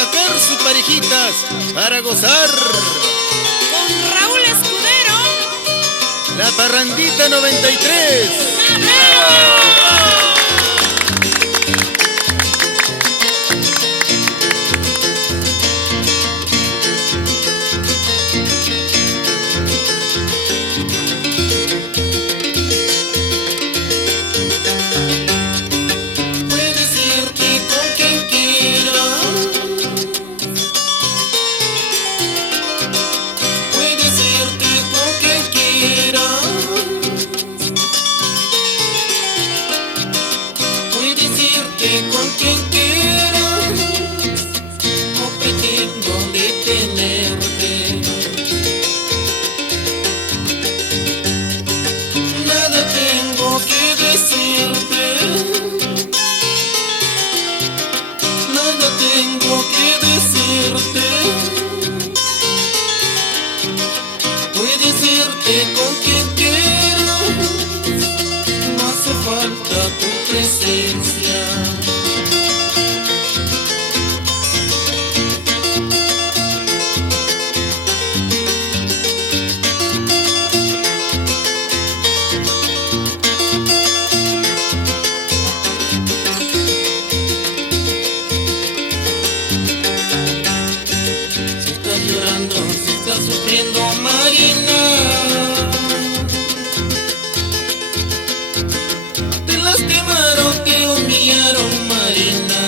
sacar sus parejitas para gozar. Con Raúl Escudero, La Parrandita 93. Puedes irte con quien quieras, puedes irte con quien quieras, puedes irte con quien quieras, no pretendo detenerte. Nada tengo que decirte, nada tengo que decirte. Puedes irte con quien quieras, no hace falta tu presencia. Si estás llorando, si estás sufriendo, Marina, te lastimaron, te humillaron, Marina.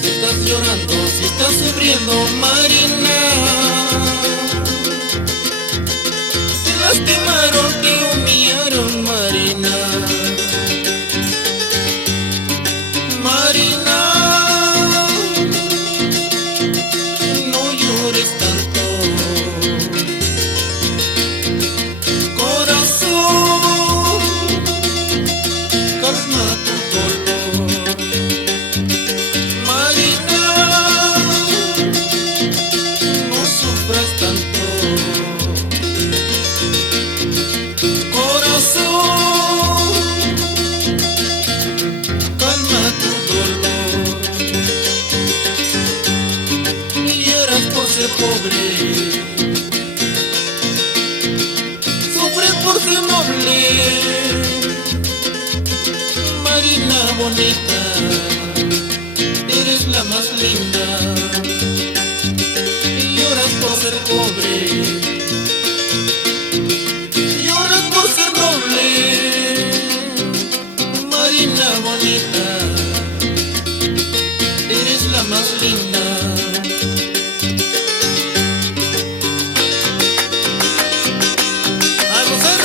Si estás llorando, si estás sufriendo, Marina, te lastimaron, te humillaron, Marina. Marina, no llores tanto, corazón, calma tu dolor. Marina, no sufras tanto, corazón, calma tu dolor. Lloras por ser pobre, sufres por ser noble. Marina bonita, eres la más linda. Lloras por ser pobre, lloras por ser noble. Marina bonita, eres la más linda. A gozar.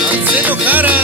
Marcelo Jara.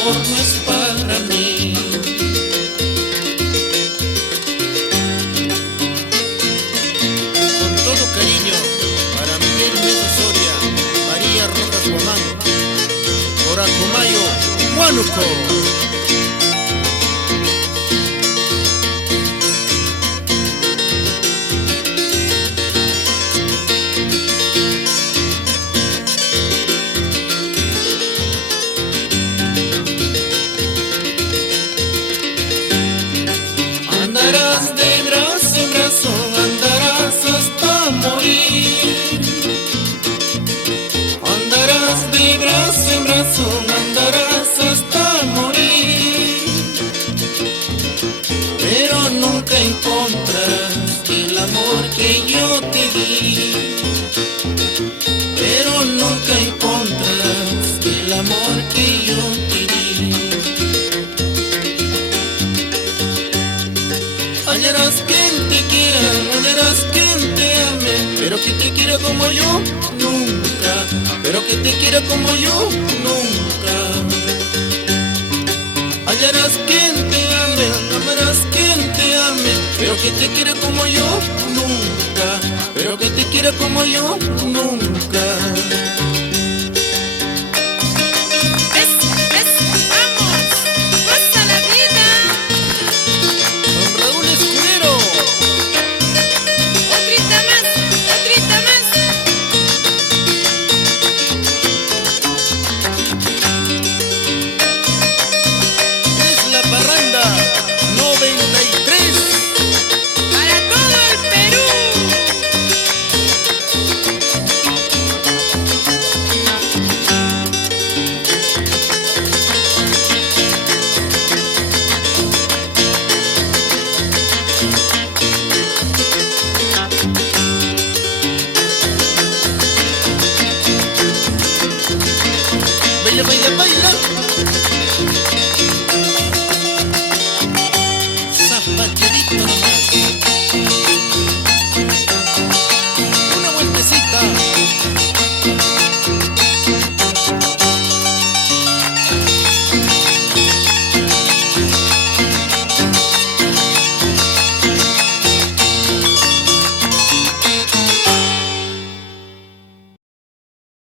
amor no es para mí. Con todo cariño, para Miguel Mesa Soria, María Rojas Guamán, Coracomayo, Huánuco. Andarás de brazo en brazo, andarás hasta morir. Andarás de brazo en brazo, andarás hasta morir. Pero nunca encontrarás el amor que yo te di. Pero nunca encontrarás el amor que yo te di. Hallarás quien te quiera, hallarás quien te ame, pero que te quiera como yo, nunca. Pero que te quiera como yo, nunca. Hallarás quien te ame, amarás quien te ame, pero que te quiera como yo, nunca. Pero que te quiera como yo, nunca.